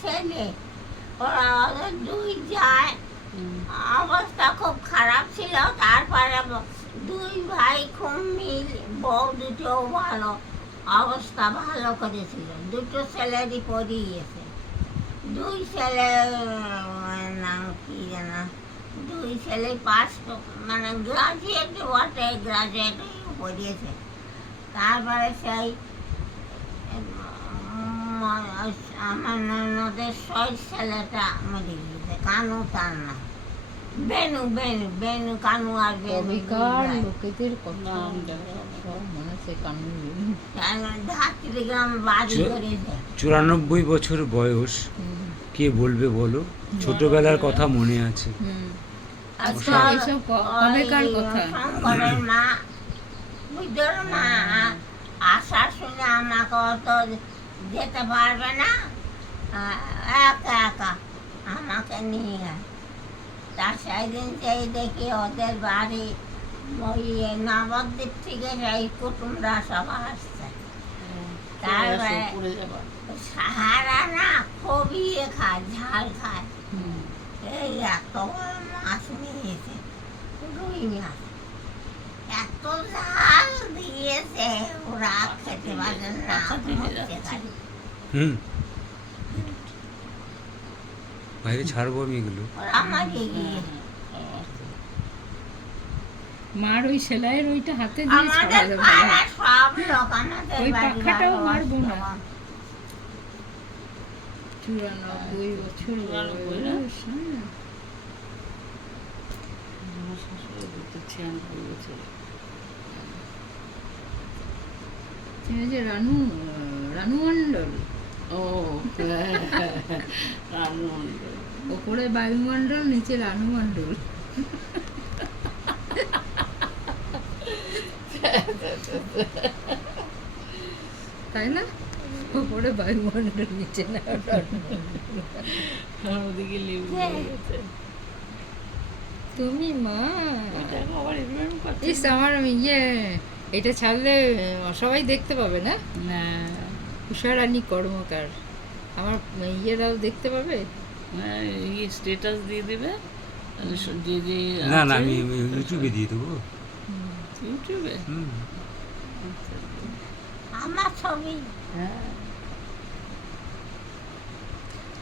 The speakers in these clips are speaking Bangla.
ছেলে ওরা ওদের দুই যায় অবস্থা খুব খারাপ ছিল। তারপরে দুই ভাই খুব মিল, বউ দুটো ভালো অবস্থা ভালো করেছিল। দুটো ছেলেরই পড়িয়েছে। দুই ছেলে নাম কি জানা, দুই ছেলে পাস মানে গ্রাজুয়েট বটে, গ্রাজুয়েট পড়িয়েছে। তারপরে সেই আমার ননদের সই ছেলেটা মরে গিয়েছে, কানু তার না, বেনু বেনু বেনু কানু আর বেকার লোকেদের কথা সব মনে আছে। কানু ধাত্রীগ্রাম বাড়ি করেছে। 94 বছর বয়স, কে বলবে বলো? ছোটবেলার কথা মনে আছে। কবেকার কথা? শঙ্করের মা, বুঝল মা আশা শুনে আমাকে অত যেতে পারবে না, একা একা আমাকে নিয়ে গেল। তার সেদিন সেই দেখি ওদের বাড়ি ওই নবদ্বীপ থেকে সেই কুটুমরা সব আসছে। তারপরে সাহারা না খবিয়ে খায়, ঝাল খায়। এই এত বড় মাছ নিয়েছে, রুই মাছ, এত ঝাল দিয়েছে ওরা খেতে পারে না। বাইরে ছাড়বো আমি এগুলো। ওরা মারিয়ে গিয়েছে। মার ওই সেলাইয়ের ওইটা হাতে দিয়ে আমাদের পাড়ার সব লোক আমাদের ওই বাড়ি পাখাটাও ভালোবাসতো। মারবো না। 94 বছর বয়স, হ্যাঁ। তিনি যে রানু মণ্ডল, ওপরে বায়ুমণ্ডল, নিচে রানু মণ্ডল। তাই না? ওপরে বায়ুমণ্ডল, নিচে না তুমি মা। ইস আমার এটা ছাড়লে সবাই দেখতে পাবে না? উষারানী কর্মকার আমার ইয়েরাও দেখতে পাবে। স্ট্যাটাস দিয়ে দেবে যে যে না না, আমি ইউটিউবে দিয়ে দেবো। ইউটিউবে আমার ছবি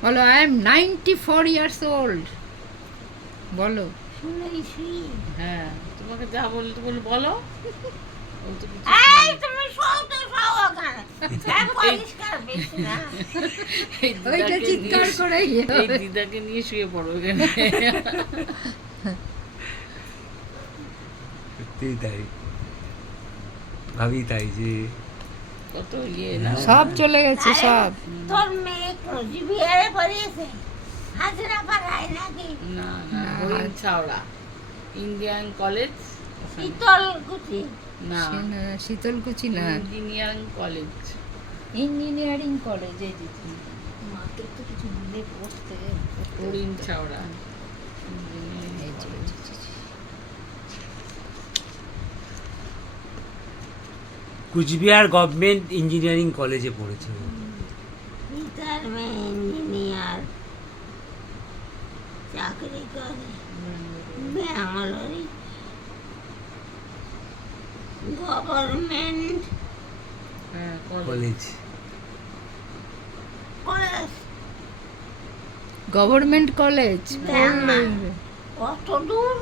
বলো আই এম 94 ইয়ার্স ওল্ড। বলো। শুনেছি। হ্যাঁ, তোমাকে যা বলতে বলো। এই তুমি সব তো সব ওখানে পরিষ্কার বেশি না। ওইটা চিৎকার করে এই দিদাকে নিয়ে শুয়ে পড়ো এখানে। সত্যিই তাই ভাবি, তাই যে কত সব চলে গেছে সব। তোর মেয়ে কোচবিহারে পড়িয়েছে, হাজরা পাড়ায় নাকি? না না, হরিণ ছাওড়া ইন্ডিয়ান কলেজ, শীতলকুচি না শীতলকুচি না, ইঞ্জিনিয়ারিং কলেজ। Engineering college. এই যে মাকে তো কিছু মনে পড়তে হরিণ ছাওড়া। কুচবিহার গভর্নমেন্ট ইঞ্জিনিয়ারিং কলেজে পড়েছে। তার মেয়ে ইঞ্জিনিয়ার, চাকরি করে ব্যাঙ্গালোরে, government college. College government college. কত দূর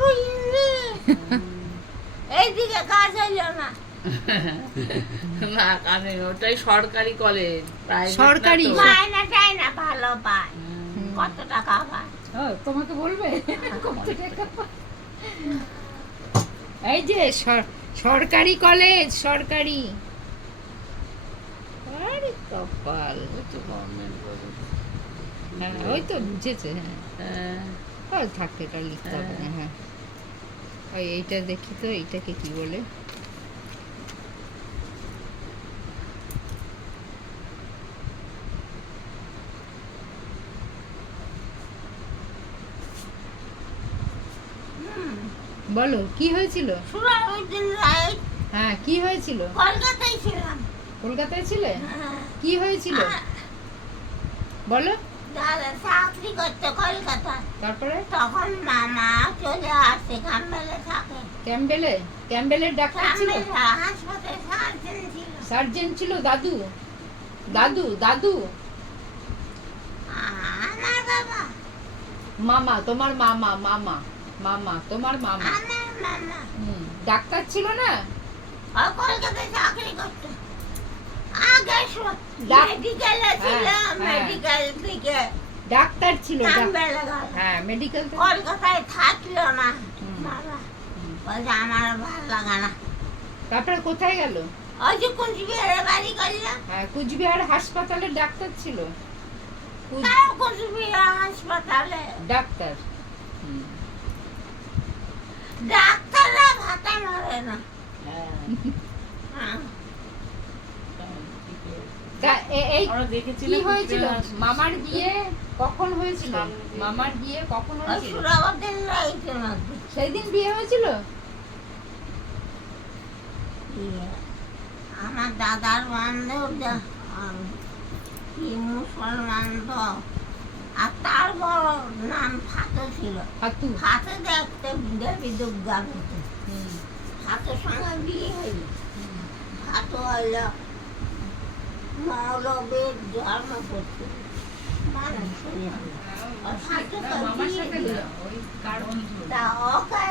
এইদিকে কাজ হইল না। না কানে, ওটাই সরকারি কলেজ, সরকারি। মাইনা চাই না, ভালো পায়। কত টাকা পায় তোমাকে বলবে কত টাকা পায়? এই যে সরকারি কলেজ, সরকারি। আরে কপাল, হ্যাঁ ওই তো বুঝেছে। হ্যাঁ থাকতে, এটা লিখতে হবে না। হ্যাঁ ওই এইটা দেখি তো, এইটাকে কি বলে? বলো কি হয়েছিল? হ্যাঁ কি হয়েছিল? কলকাতায় ছিলাম। কলকাতায় ছিলে? কি হয়েছিল? বলো দাদা চাকরি করতে কলকাতায়। তারপরে তখন মামা চলে আসে, ক্যাম্বেলে থাকে। ক্যাম্বেলের ডাক্তার ছিল, ক্যাম্বেল হাসপাতালে সার্জেন ছিল। সার্জেন ছিল। দাদু দাদু আমার বাবা, মামা তোমার মামা তোমার মামা আমার মামা ডাক্তার ছিল না? ও কলকাতায় চাকরি করতো। আগে মেডিকেলে ছিল, হ্যাঁ, হ্যাঁ। মেডিকেল থেকে ডাক্তার ছিল ক্যাম্বেলে গেল। হ্যাঁ মেডিকেল কলকাতায় থাকলো না হুম। বাবা, বলছে আমার ভালো লাগে না। তারপরে কোথায় গেল? ওই যে কুচবিহারে বাড়ি করলাম। হ্যাঁ কুচবিহার হাসপাতালে ডাক্তার ছিল, তাও কুচবিহার হাসপাতালে ডাক্তার। ডাক্তাররা ভাতা মারে না। হ্যাঁ। তা এই আমরা কি দেখেছিলাম হয়েছিল? কুচবিহার মামার বিয়ে কখন হয়েছিল? সামনে। মামার বিয়ে কখন হয়েছিল? সুরাবতের রাইতে নাকি সেই দিন বিয়ে হয়েছিল? আমার দাদার বান্ধব কি মুসলমান তো, আর তার বড় নাম ফাতো ছিল। ফাতু। ফাতে দেখতে দেবী দুর্গা মতো। হুম, ফাতের সঙ্গে বিয়ে হইল। ফাতো হইল মৌলবীর ধর্ম করছিল, মানুষ হইল। আর ফাতে না, তো মামার বিয়ে সাথে দিল। না, ওই কার বন্ধু? তা ওকে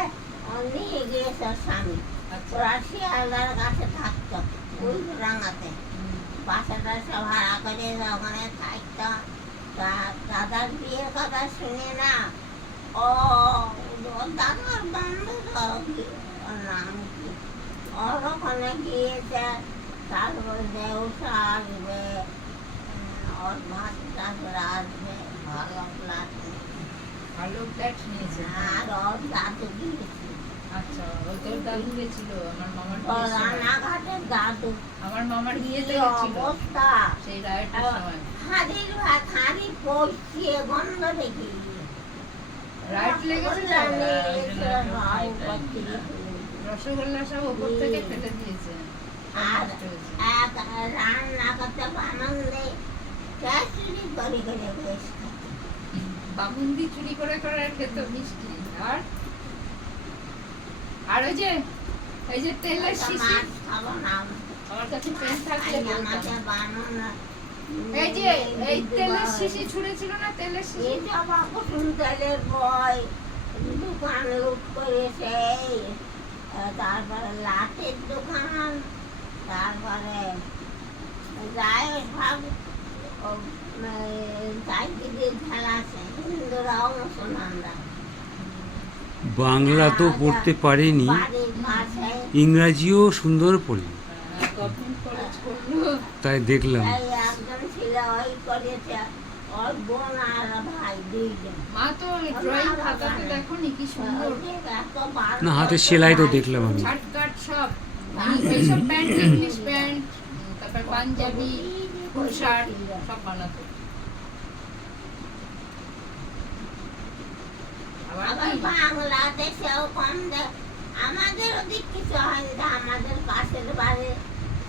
নিয়ে গিয়েছে ওর স্বামী। আচ্ছা। ওরা শিয়ালদার কাছে থাকতো, ওই রাঙাতে। হুম, বাসা টাসা ভাড়া করে ওখানে থাকতো। তা দাদার বিয়ের কথা শুনে না, ও ওর দাদার বন্ধু তো, ওর নাম কি, ওর ওখানে গিয়েছে। তারপর দেউসা আসবে, ওর ভাত টাসরা আসবে, ভালো লাগবে। ভালো ফ্ল্যাট নিয়েছে। আর ওর দাদু গিয়েছে, আচ্ছা, ও তোর দাদু গেছিল আমার মামার ও বিয়ের সময়। রানাঘাটের দাদু। আমার মামার বিয়েতে কি গেছিল অবস্থা! সেই রায়টার সময়। হাঁড়ির ভাত হাঁড়ি পচিয়ে গন্ধ দেখি। রাইট লেগেছিল, আর রসগোল্লা সব ওপর থেকে ফেলে দিয়েছে। আর নষ্ট হয়েছে। এক রান্না করতে আনন্দে চুরি করে করে বেশ খাচ্ছে। বামুন্দি চুরি করে করে খেত মিষ্টি। আর ওই যে এই যে তেলের শিশি, মাছ খাবো না, আমার কাছে পেন থাকলে খাইলে বলতাম। মাছে বানানো। এই যে এই তেলের শিশি ছুঁড়েছিল না, তেলের শিশি। এই সব কুসুম তেলের বই, দোকান লুট করেছে। তারপরে লাঠির দোকান, তারপরে যাই সব সাইকেলের খেলা আছে, হিন্দুরাও মুসলমানরা। বাংলা তো পড়তে পারেনি, বাড়ির পাশে ইংরাজিও সুন্দর পড়ি, গভর্নমেন্ট কলেজ করলো। তাই দেখলাম। এই একজন ছিল, ওই করেছে, ওর বোন আর ভাই দুইজন। মা তো ড্রয়িং খাতাতে দেখোনি কি সুন্দর না, হাতের সেলাই তো দেখলাম আমি। শার্ট কাট সব, এইসব প্যান্ট, ইংলিশ প্যান্ট, তারপর পাঞ্জাবি, ফুল শার্ট সব বানাতো। আবার আবার কি? বাংলাদেশেও কম দেয়, আমাদের ওদিক কিছু হয় না। আমাদের পাশের বাড়ি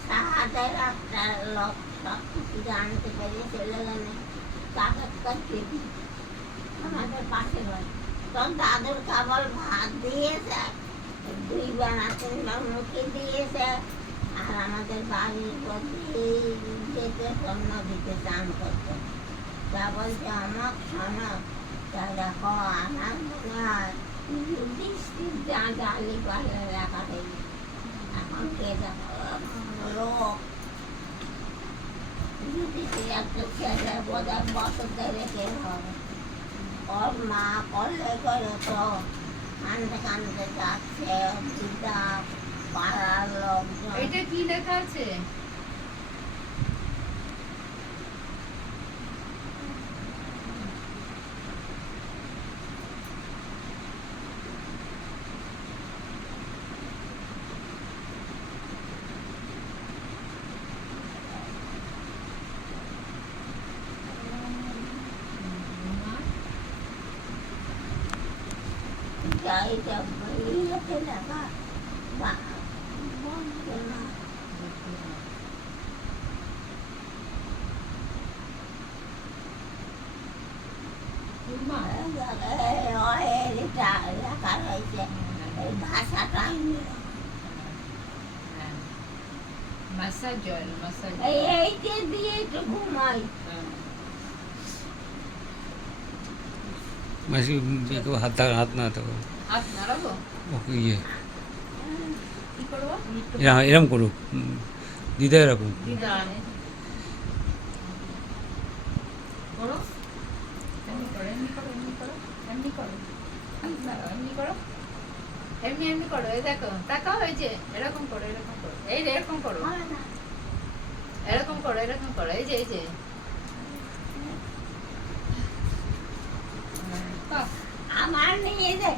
সাহাদের একটা লোক সব কিছু জানতে পেরে চলে গেলে তাকে কেটে আমাদের পাশের বাড়ি। তোর দাদুর কেবল ভাত দিয়েছে, 2 বেলা 3 বার মুখে দিয়েছে। আর আমাদের বাড়ির প্রতি যেতে পণ্য দিতে চান করতো। তা বলছে আমার শোনো, তা দেখো আমার মনে হয় যুধিষ্ঠির জালি পালে লেখা দেয়। এখন কে দেখো লোক যুধিষ্ঠির একটা ছেলে বোধহয় বছরতে রেখে হবে। ওর মা করলে করে তো কানতে কানতে যাচ্ছে, দিদা পাড়ার লোকজন। এটা কি লেখা আছে? এইটা ইয়েতে লেখা বলছে না। সুরমা এটা লেখা রয়েছে এই ভাষাটা মাসাজ অয়েল মাসাজ এইটা দিয়ে একটু ঘুমাই মাসি একটু হাত না তো হাত নাড়াবো ওকে ইয়ে কি করবো এরম করুক দিদা এরকম দিদা করো এমনি করো এমনি করো এমনি করো এমনি করো হাত নাড়াও, এমনি করো এমনি এমনি করো এই দেখো তাকাও এই যে এরকম করো এরকম করো এই যে এরকম করো এরকম করো এরকম করো এই যে বাহ, আমার নিয়ে যে